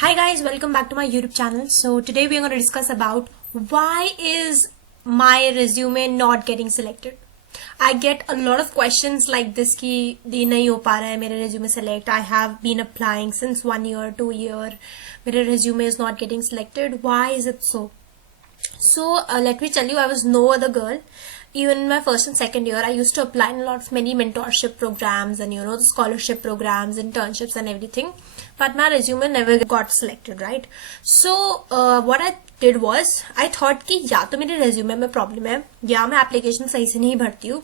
Hi guys, welcome back to my YouTube channel. So today we are going to discuss about why is my resume not getting selected. I get a lot of questions like this कि ये नहीं हो पा रहा है मेरा resume select. I have been applying since 1 year, 2 year. मेरा resume is not getting selected. Why is it so? So let me tell you, I was no other girl. Even in my first and second year, I used to apply in many mentorship programs and the scholarship programs, internships and everything. But my resume never got selected, right? So what I did was, I thought कि या तो मेरे resume में problem है, या मैं application सही से नहीं भरती हूँ,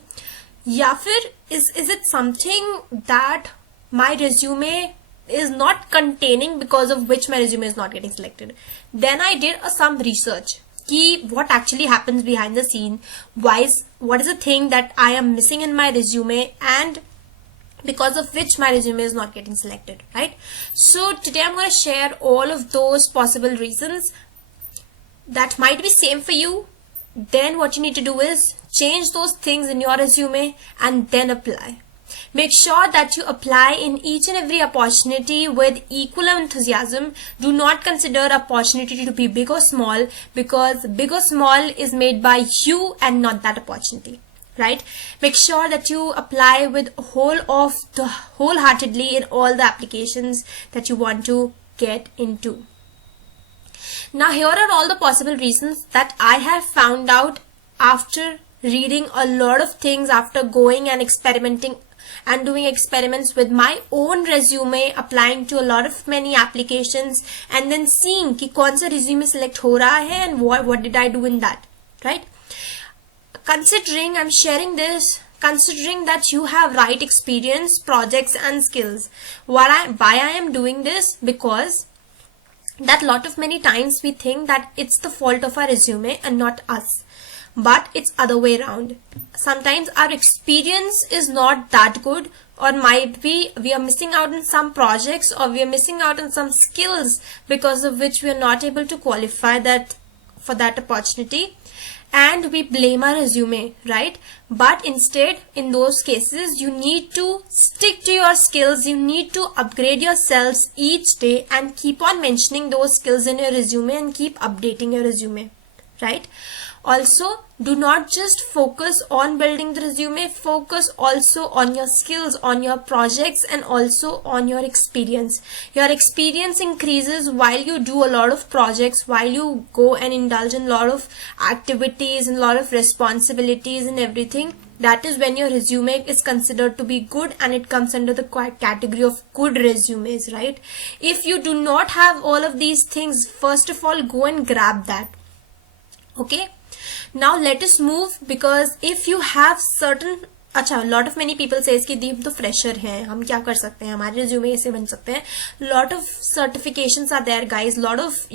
या फिर is it something that my resume is not containing because of which my resume is not getting selected. Then I did some research. What actually happens behind the scene, what is the thing that I am missing in my resume and because of which my resume is not getting selected, right? So today I'm going to share all of those possible reasons that might be same for you. Then what you need to do is change those things in your resume and then apply. Make sure that you apply in each and every opportunity with equal enthusiasm. Do not consider opportunity to be big or small, because big or small is made by you and not that opportunity, right? Make sure that you apply with wholeheartedly in all the applications that you want to get into. Now here are all the possible reasons that I have found out after reading a lot of things, after going and experimenting and doing experiments with my own resume, applying to a lot of many applications and then seeing कि कौन सा resume select हो रहा है and what did I do in that, right? Considering I'm sharing this, considering that you have right experience, projects and skills. Why I am doing this? Because that lot of many times we think that it's the fault of our resume and not us. But it's other way around. Sometimes our experience is not that good, or might be we are missing out on some projects, or we are missing out on some skills because of which we are not able to qualify that for that opportunity, and we blame our resume, right? But instead, in those cases, you need to stick to your skills. You need to upgrade yourselves each day and keep on mentioning those skills in your resume and keep updating your resume, right? Also, do not just focus on building the resume, focus also on your skills, on your projects and also on your experience. Your experience increases while you do a lot of projects, while you go and indulge in a lot of activities and a lot of responsibilities and everything. That is when your resume is considered to be good and it comes under the category of good resumes, right? If you do not have all of these things, first of all, go and grab that. Okay? Now let us move, because if you have certain lot of many people says कि हम तो fresher हैं, हम क्या कर सकते हैं, हमारे resume ऐसे बन सकते हैं. Lot of certifications are there, guys. Lot of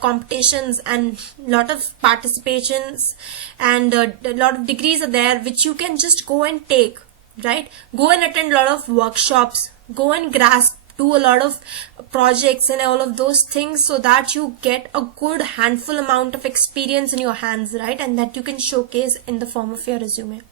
competitions and lot of participations and a lot of degrees are there which you can just go and take, right? Go and attend a lot of workshops, go and grasp, do a lot of projects and all of those things, so that you get a good handful amount of experience in your hands, right? And that you can showcase in the form of your resume.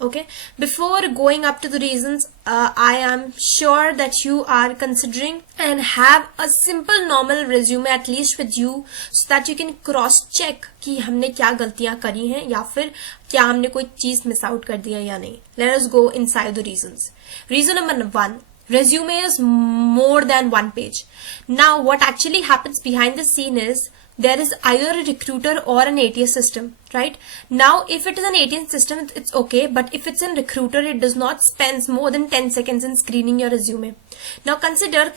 Okay, before going up to the reasons, I am sure that you are considering and have a simple normal resume at least with you, so that you can cross check कि हमने क्या गलतियां करी हैं या फिर क्या हमने कोई चीज मिस आउट कर दिया या नहीं. Let us go inside the reasons. Reason number 1. Resume is more than one page. Now what actually happens behind the scene is there is either a recruiter or an ATS system, right? Now if it is an ATS system, it's okay, but if it's a recruiter, it does not spend more than 10 seconds in screening your resume. Now consider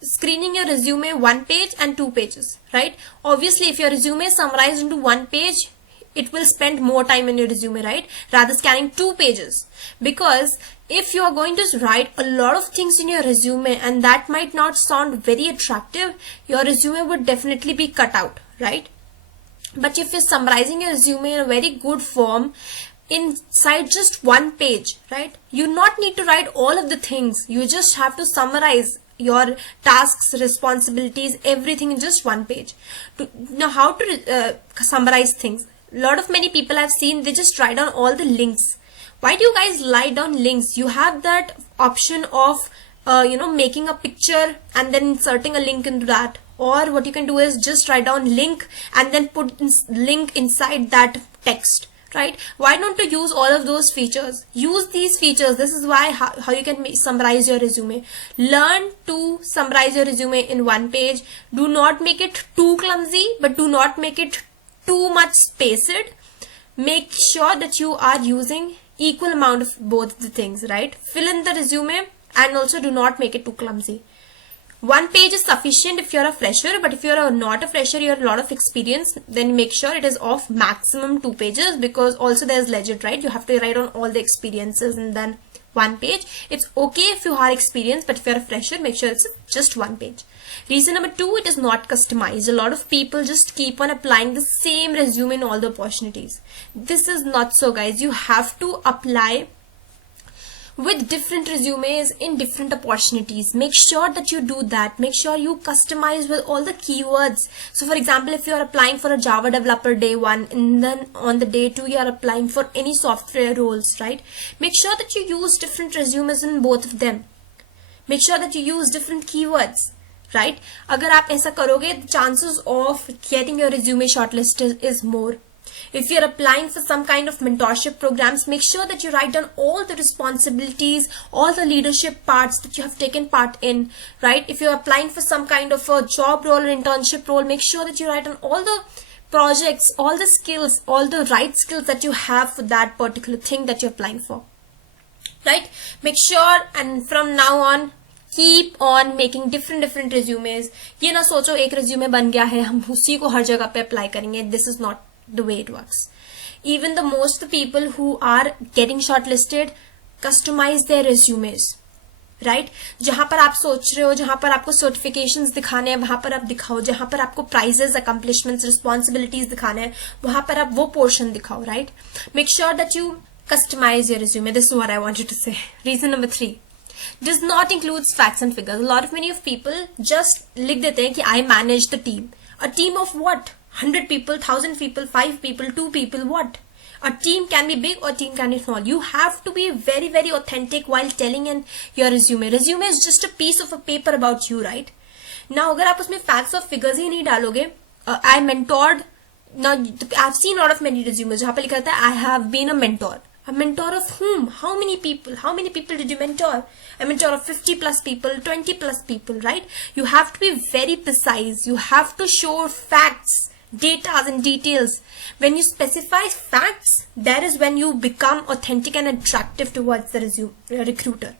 screening your resume 1 page and 2 pages, right? Obviously if your resume is summarized into 1 page, it will spend more time in your resume, right? Rather scanning 2 pages. Because if you are going to write a lot of things in your resume and that might not sound very attractive, your resume would definitely be cut out, right? But if you're summarizing your resume in a very good form inside just 1 page, right? You not need to write all of the things. You just have to summarize your tasks, responsibilities, everything in just 1 page. Now how to summarize things? Many people I've seen, they just write down all the links. Why do you guys write down links? You have that option of making a picture and then inserting a link into that. Or what you can do is just write down link and then put link inside that text, right? Why don't you use all of those features? Use these features. This is why how you can summarize your resume. Learn to summarize your resume in one page. Do not make it too clumsy, but do not make it too much spaced. Make sure that you are using equal amount of both the things, right? Fill in the resume and also do not make it too clumsy. One page is sufficient if you're a fresher, but if you're not a fresher, you have a lot of experience, then make sure it is of maximum 2 pages, because also there's legend, right? You have to write on all the experiences and then one page. It's okay if you are experienced, but if you're a fresher, make sure it's just 1 page. Reason number 2, it is not customized. A lot of people just keep on applying the same resume in all the opportunities. This is not so, guys. You have to apply with different resumes in different opportunities. Make sure that you do that. Make sure you customize with all the keywords. So for example, if you are applying for a Java developer day 1 and then on the day 2 you are applying for any software roles, right? Make sure that you use different resumes in both of them. Make sure that you use different keywords, right? Agar aap aisa karoge, the chances of getting your resume shortlisted is more. If you're applying for some kind of mentorship programs, make sure that you write down all the responsibilities, all the leadership parts that you have taken part in, right? If you're applying for some kind of a job role or internship role, make sure that you write down all the projects, all the skills, all the right skills that you have for that particular thing that you're applying for, right? Make sure, and from now on, keep on making different resumes. ये ना सोचो एक resume बन गया है, हम उसी को हर जगह पे apply करेंगे. This is not the way it works. Even the most people who are getting shortlisted customize their resumes, right? जहां पर आप सोच रहे हो, जहां पर आपको certifications दिखाने हैं, वहां पर आप दिखाओ. जहां पर आपको prizes, accomplishments, responsibilities दिखाने हैं, वहां पर आप वो portion दिखाओ, right? Make sure that you customize your resume. This is what I wanted to say. Reason number 3. Does not include facts and figures. A lot of many of people just लिख देते हैं कि I manage the team. A team of what? 100 people, 1000 people, 5 people, 2 people, what? A team can be big or a team can be small. You have to be very authentic while telling in your resume. Resume is just a piece of a paper about you, right? Now, अगर आप उसमें facts और figures ही नहीं डालोगे, I mentored. Now, I've seen a lot of many resumes जहाँ पे लिखा रहता है I have been a mentor. A mentor of whom? How many people? How many people did you mentor? A mentor of 50 plus people, 20 plus people, right? You have to be very precise. You have to show facts, data and details. When you specify facts, that is when you become authentic and attractive towards the recruiter,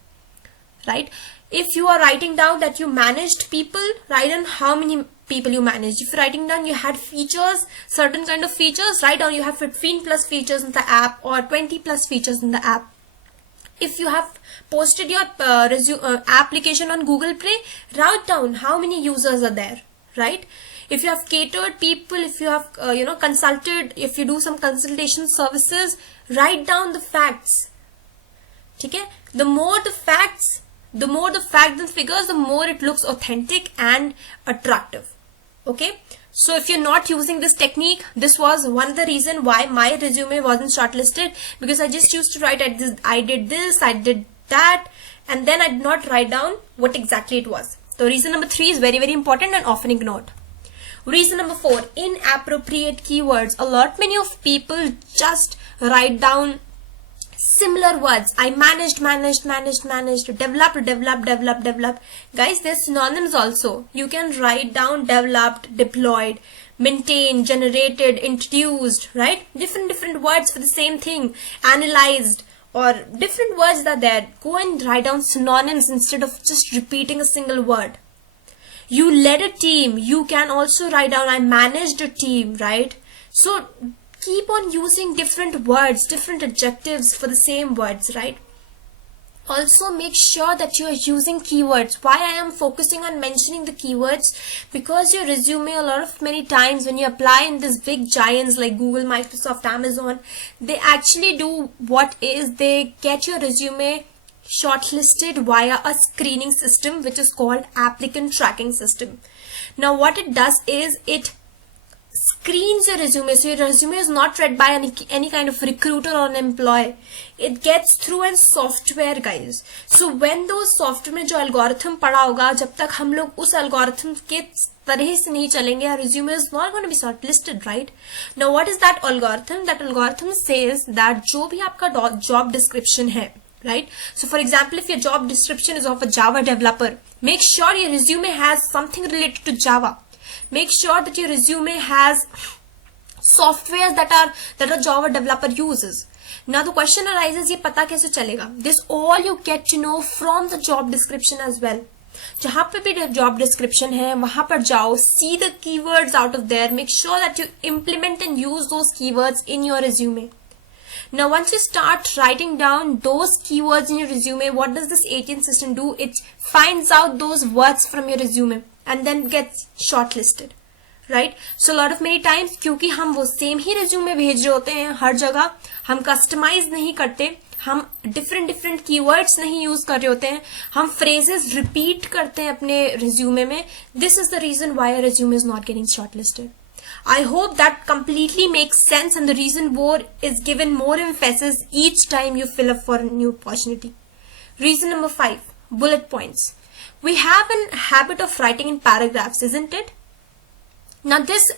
right? If you are writing down that you managed people, write down how many people you managed. If you're writing down you had features, certain kind of features, write down you have 15 plus features in the app or 20 plus features in the app. If you have posted your application on Google Play, write down how many users are there, right? If you have catered people, if you have consulted, if you do some consultation services, write down the facts. Okay? The more the facts and figures, the more it looks authentic and attractive. Okay? So if you're not using this technique, this was one of the reason why my resume wasn't shortlisted, because I just used to write I did this, I did that, and then I did not write down what exactly it was. So reason number 3 is very important and often ignored. Reason number 4, inappropriate keywords. A lot many of people just write down similar words. I managed, developed. Guys, there's synonyms also. You can write down developed, deployed, maintained, generated, introduced, right? Different words for the same thing. Analyzed, or different words that are there. Go and write down synonyms instead of just repeating a single word. You led a team. You can also write down I managed a team, right? So keep on using different words, different adjectives for the same words, right? Also make sure that you are using keywords. Why I am focusing on mentioning the keywords? Because your resume, a lot of many times when you apply in these big giants like Google, Microsoft, Amazon, they actually do what is they get your resume shortlisted via a screening system which is called applicant tracking system. Now what it does is it screens your resume, so your resume is not read by any kind of recruiter or an employee. It gets through a software, guys. So when those software में जो algorithm पड़ा होगा, जब तक हम लोग उस algorithm के तरह से नहीं चलेंगे, our resume is not going to be shortlisted, right? Now what is that algorithm? That algorithm says that जो भी आपका job description है, right? So for example, if your job description is of a Java developer, make sure your resume has something related to Java. Make sure that your resume has softwares that a Java developer uses. Now the question arises, ये पता कैसे चलेगा? This all you get to know from the job description as well. जहाँ पे भी job description है, वहाँ पर जाओ, see the keywords out of there. Make sure that you implement and use those keywords in your resume. Now once you start writing down those keywords in your resume, what does this ATN system do? It finds out those words from your resume and then gets shortlisted, right? So a lot of many times, क्योंकि हम वो same ही resume भेज रहे होते हैं हर जगह, हम customize नहीं करते, हम different keywords नहीं use कर रहे होते हैं, हम phrases repeat करते हैं अपने resume में. This is the reason why a resume is not getting shortlisted. I hope that completely makes sense, and the reason more is given more emphasis each time you fill up for a new opportunity. Reason number 5, bullet points. We have a habit of writing in paragraphs, isn't it? Now this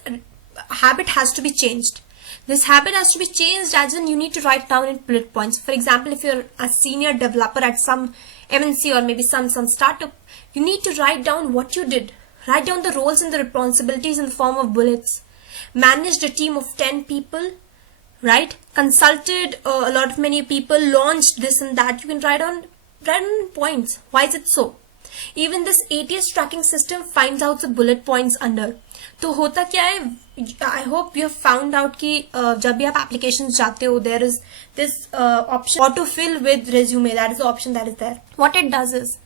habit has to be changed. This habit has to be changed as in you need to write down in bullet points. For example, if you're a senior developer at some MNC or maybe some startup, you need to write down what you did. Write down the roles and the responsibilities in the form of bullets. Managed a team of 10 people, right? Consulted a lot of many people, launched this and that. You can write on points. Why is it so? Even this ATS tracking system finds out the bullet points under. तो होता क्या है? I hope you have found out कि जब भी आप applications जाते हो, there is this option autofill with resume. That is the option that is there. What it does is,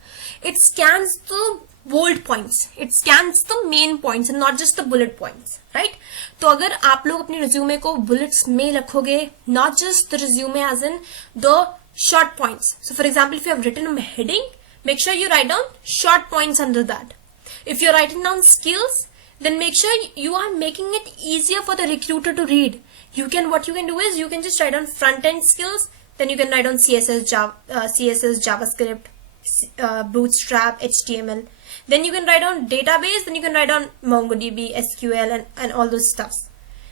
it scans the bold points. It scans the main points and not just the bullet points, right? तो अगर आप लोग अपने resume को bullets में रखोगे, not just the resume as in the short points. So for example, if you have written a heading, make sure you write down short points under that. If you're writing down skills, then make sure you are making it easier for the recruiter to read. What you can do is you can just write down front-end skills, then you can write down CSS, JavaScript, Bootstrap, HTML. Then you can write down database, then you can write down MongoDB, SQL, and all those stuffs.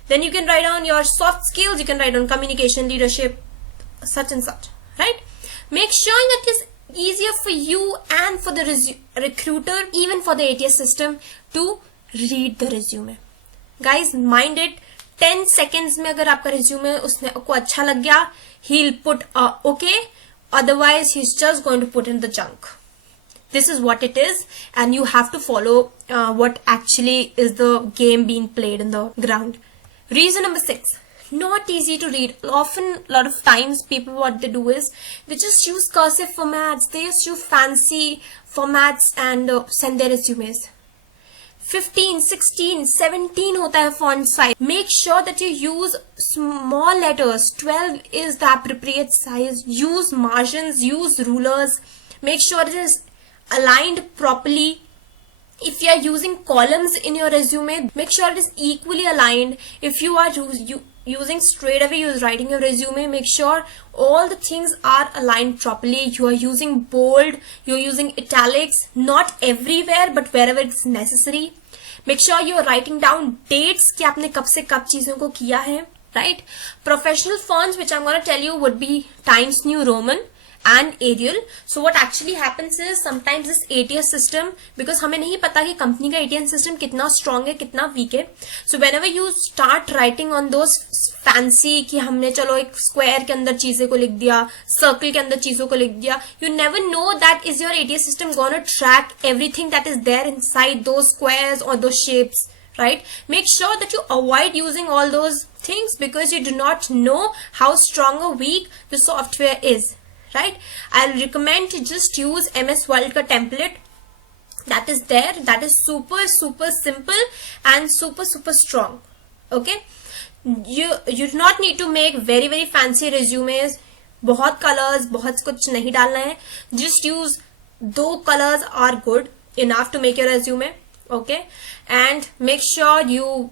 Then you can write down your soft skills, you can write down communication, leadership, such and such, right? Make sure that it's easier for you and for the recruiter, even for the ATS system, to read the resume. Guys, mind it, 10 seconds में अगर आपका resume उसने को अच्छा लग गया, he'll put okay, otherwise he's just going to put in the junk. This is what it is, and you have to follow what actually is the game being played in the ground. Reason number 6, not easy to read. Often, a lot of times, people what they do is they just use cursive formats, they just use fancy formats and send their resumes. 15, 16, 17 होता है font size. Make sure that you use small letters. 12 is the appropriate size. Use margins, use rulers. Make sure it is aligned properly. If you are using columns in your resume, make sure it is equally aligned. If you are using straight away, you're writing your resume, make sure all the things are aligned properly. You are using bold, you're using italics, not everywhere, but wherever it's necessary. Make sure you're writing down dates कि आपने कब से कब चीजों को किया है, right? Professional fonts, which I'm going to tell you, would be Times New Roman and Arial. So what actually happens is sometimes this ATS system, because हमें नहीं पता कि कंपनी का ATS system कितना strong है कितना weak है, so whenever you start writing on those fancy कि हमने चलो एक square के अंदर चीजें को लिख दिया, circle के अंदर चीजों को लिख दिया, you never know that is your ATS system gonna track everything that is there inside those squares or those shapes, right? Make sure that you avoid using all those things because you do not know how strong or weak the software is. Right? I'll recommend to just use MS Word का template that is there, that is super simple and super strong. Okay? You do not need to make very fancy resumes. बहुत colors, बहुत कुछ नहीं डालना है. Just use 2 colors are good enough to make your resume. Okay? And make sure you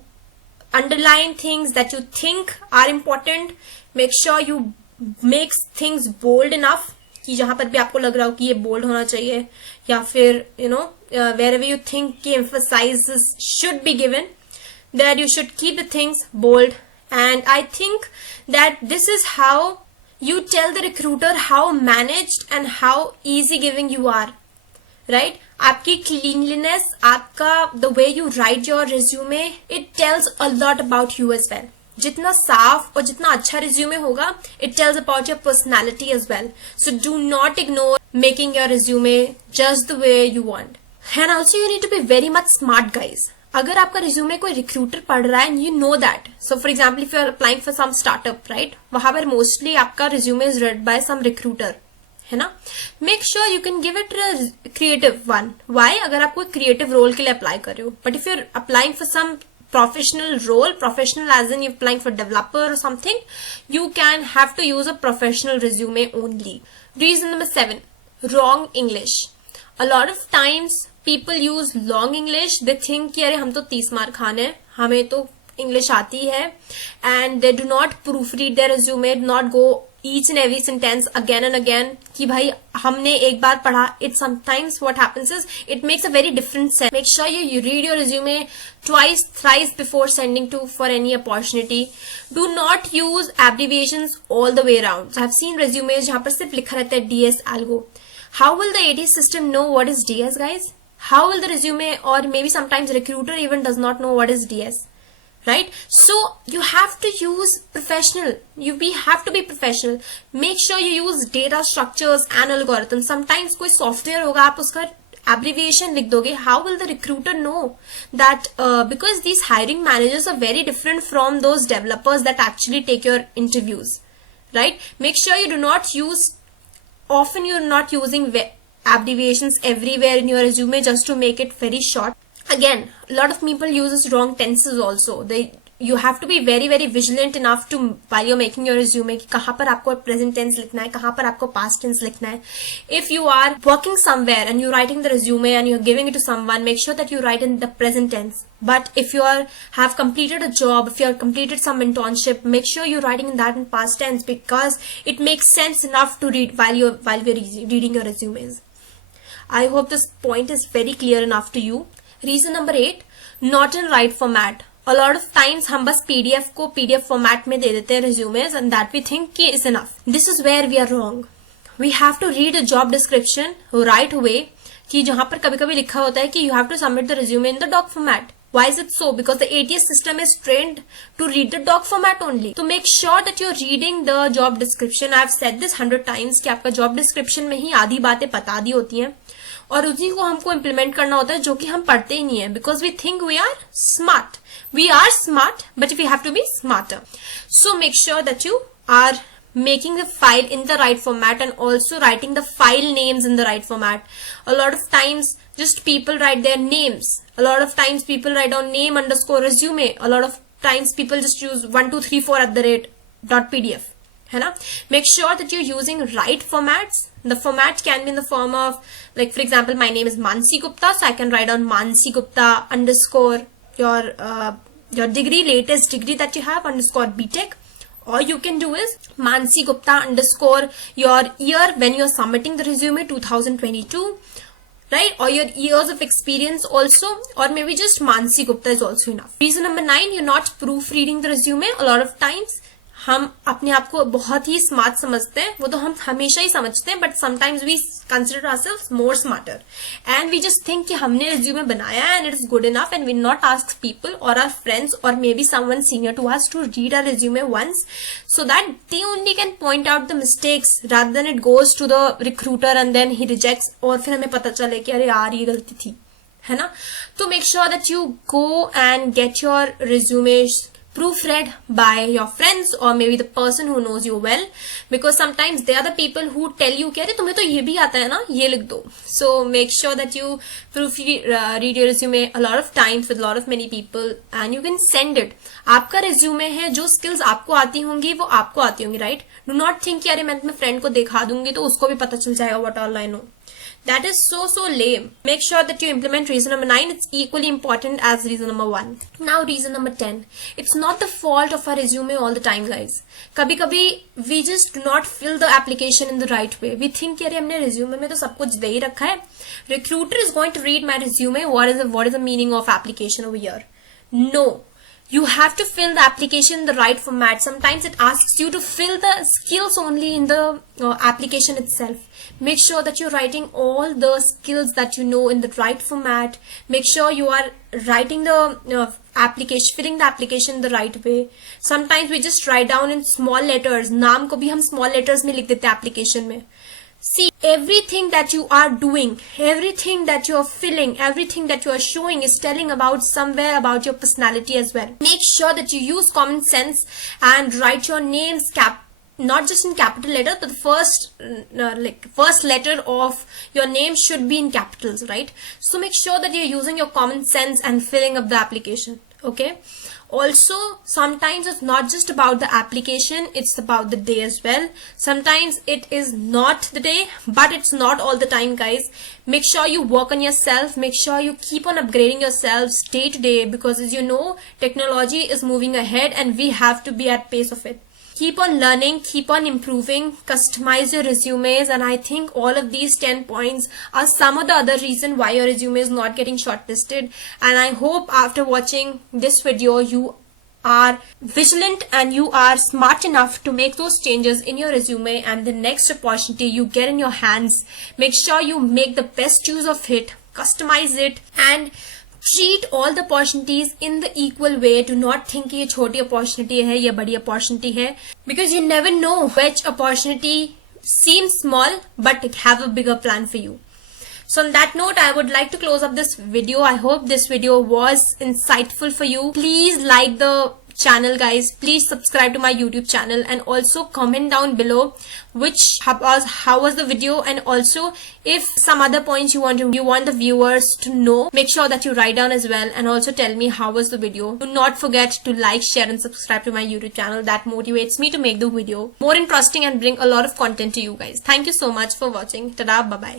underline things that you think are important. Make sure you make things bold enough कि जहां पर भी आपको लग रहा हो कि ये बोल्ड होना चाहिए, या फिर wherever you think कि emphasizes should be given, there you should keep the things bold. And I think that this is how you tell the recruiter how managed and how easy giving you are, right? आपकी cleanliness, आपका the way you write your resume, it tells a lot about you as well. जितना साफ और जितना अच्छा resume होगा, it tells about your personality as well. So do not ignore making your resume just the way you want. And also you need to be very much smart, guys. अगर आपका resume कोई recruiter पढ़ रहा है and you know that, so for example if you are applying for some startup, right, वहां पर mostly आपका resume is read by some recruiter, है ना. Make sure you can give it creative one. Why? अगर आप कोई creative role के लिए अप्लाई कर रहे हो. But if you are applying for some professional role, professional as in you applying for developer और something, you can have to use a professional resume only. Reason number 7, wrong English. A lot of times people use long English. They think कि अरे हम तो 30 mark खाने हैं, हमें तो English आती है, and they do not proofread their resume, do not go each and every sentence again and again कि भाई हमने एक बार पढ़ा. It sometimes what happens is it makes a very different sense. Make sure you read your resume twice, thrice before sending to for any opportunity. Do not use abbreviations all the way around. So I've seen resumes जहाँ पर सिर्फ लिखा रहता है DS algo. How will the ATS system know what is DS, guys? How will the resume, or maybe sometimes recruiter even does not know what is DS, right? So you have to use professional. We have to be professional. Make sure you use data structures and algorithms. Sometimes कोई software होगा, आप उसका abbreviation लिख दोगे. How will the recruiter know that? Because these hiring managers are very different from those developers that actually take your interviews, right? Make sure you do not use. Often you're not using abbreviations everywhere in your resume just to make it very short. Again, a lot of people uses wrong tenses also. You have to be very very vigilant enough to, while you're making your resume, कि कहाँ पर आपको present tense लिखना है, कहाँ पर आपको past tense लिखना है. If you are working somewhere and you're writing the resume and you're giving it to someone, make sure that you write in the present tense. But if you have completed a job, if you have completed some internship, make sure you're writing that in past tense, because it makes sense enough to read while we're reading your resumes. I hope this point is very clear enough to you. Reason number 8, not in right format. A lot of times हम बस PDF को PDF format में दे देते हैं resumes, and that we think कि is enough. This is where we are wrong. We have to read a job description right away, कि जहाँ पर कभी कभी लिखा होता है कि you have to submit the resume in the doc format. Why is it so? Because the ATS system is trained to read the doc format only. So make sure that you're reading the job description. I've said this 100 times कि आपका job description में ही आधी बातें बता दी होती हैं, और उसी को हमको इम्प्लीमेंट करना होता है, जो कि हम पढ़ते ही नहीं है. Because we think we are smart. We are smart, but we have to be smarter. So make sure that you are making the file in the right format and also writing the file names in the right format. A lot of times just people write their names. A lot of times people write down name underscore resume. A lot of times people just use 1234@.pdf. है ना? Make sure that you're using right formats. The format can be in the form of, like for example, my name is Mansi Gupta, so I can write down Mansi Gupta underscore your degree, latest degree that you have underscore BTech. Or you can do is Mansi Gupta underscore your year when you're submitting the resume 2022, right? Or your years of experience also, or maybe just Mansi Gupta is also enough. Reason number 9, you're not proofreading the resume. A lot of times हम अपने आप को बहुत ही smart समझते हैं, वो तो हम हमेशा ही समझते हैं, but sometimes we consider ourselves more smarter and we just think कि हमने रिज्यूमे बनाया है and it is good enough, and we not ask people और आवर फ्रेंड्स और maybe someone senior to us to read our resume once, so that they only can point out the mistakes rather than it goes to the recruiter and then he rejects, और फिर हमें पता चले कि अरे यार ये गलती थी, है ना? तो make sure that you go and get your resume proofread by your friends or maybe the person who knows you well, because sometimes they are the people who tell you कि अरे तुम्हें तो ये भी आता है ना, ये लिख दो. So make sure that you read your resume a lot of times with a lot of many people and you can send it. आपका resume है, जो skills आपको आती होंगी वो आपको आती होंगी, right? Do not think कि अरे मैं अपने friend को दिखा दूंगी तो उसको भी पता चल जाएगा what all I know. That is so lame. Make sure that you implement reason number 9. It's equally important as reason number 1. Now reason number 10. It's not the fault of our resume all the time, guys. कभी-कभी we just do not fill the application in the right way. We think यार हमने resume में तो सब कुछ दे ही रखा है. Recruiter is going to read my resume. What is the meaning of application over here? No. You have to fill the application in the right format. Sometimes it asks you to fill the skills only in the application itself. Make sure that you're writing all the skills that you know in the right format. Make sure you are writing the application, filling the application the right way. Sometimes we just write down in small letters. नाम को भी हम small letters में लिख देते हैं application में. See, everything that you are doing, everything that you are filling, everything that you are showing is telling about somewhere about your personality as well. Make sure that you use common sense and write your names not just in capital letter, but the first letter of your name should be in capitals, right? So make sure that you're using your common sense and filling up the application. Okay. Also, sometimes it's not just about the application, it's about the day as well. Sometimes it is not the day, but it's not all the time, guys. Make sure you work on yourself. Make sure you keep on upgrading yourselves day to day, because as you know, technology is moving ahead and we have to be at pace of it. Keep on learning, keep on improving, customize your resumes, and I think all of these 10 points are some of the other reason why your resume is not getting shortlisted. And I hope after watching this video, you are vigilant and you are smart enough to make those changes in your resume, and the next opportunity you get in your hands, make sure you make the best use of it, customize it, and treat all the opportunities in the equal way. Do not think ये छोटी opportunity है, ये बड़ी opportunity है, because you never know which opportunity seems small but have a bigger plan for you. So on that note, I would like to close up this video. I hope this video was insightful for you. Please like the channel, guys. Please subscribe to my YouTube channel, and also comment down below how was the video, and also if some other points you want the viewers to know, make sure that you write down as well, and also tell me how was the video. Do not forget to like, share and subscribe to my YouTube channel. That motivates me to make the video more interesting and bring a lot of content to you guys. Thank you so much for watching. Tada, bye bye.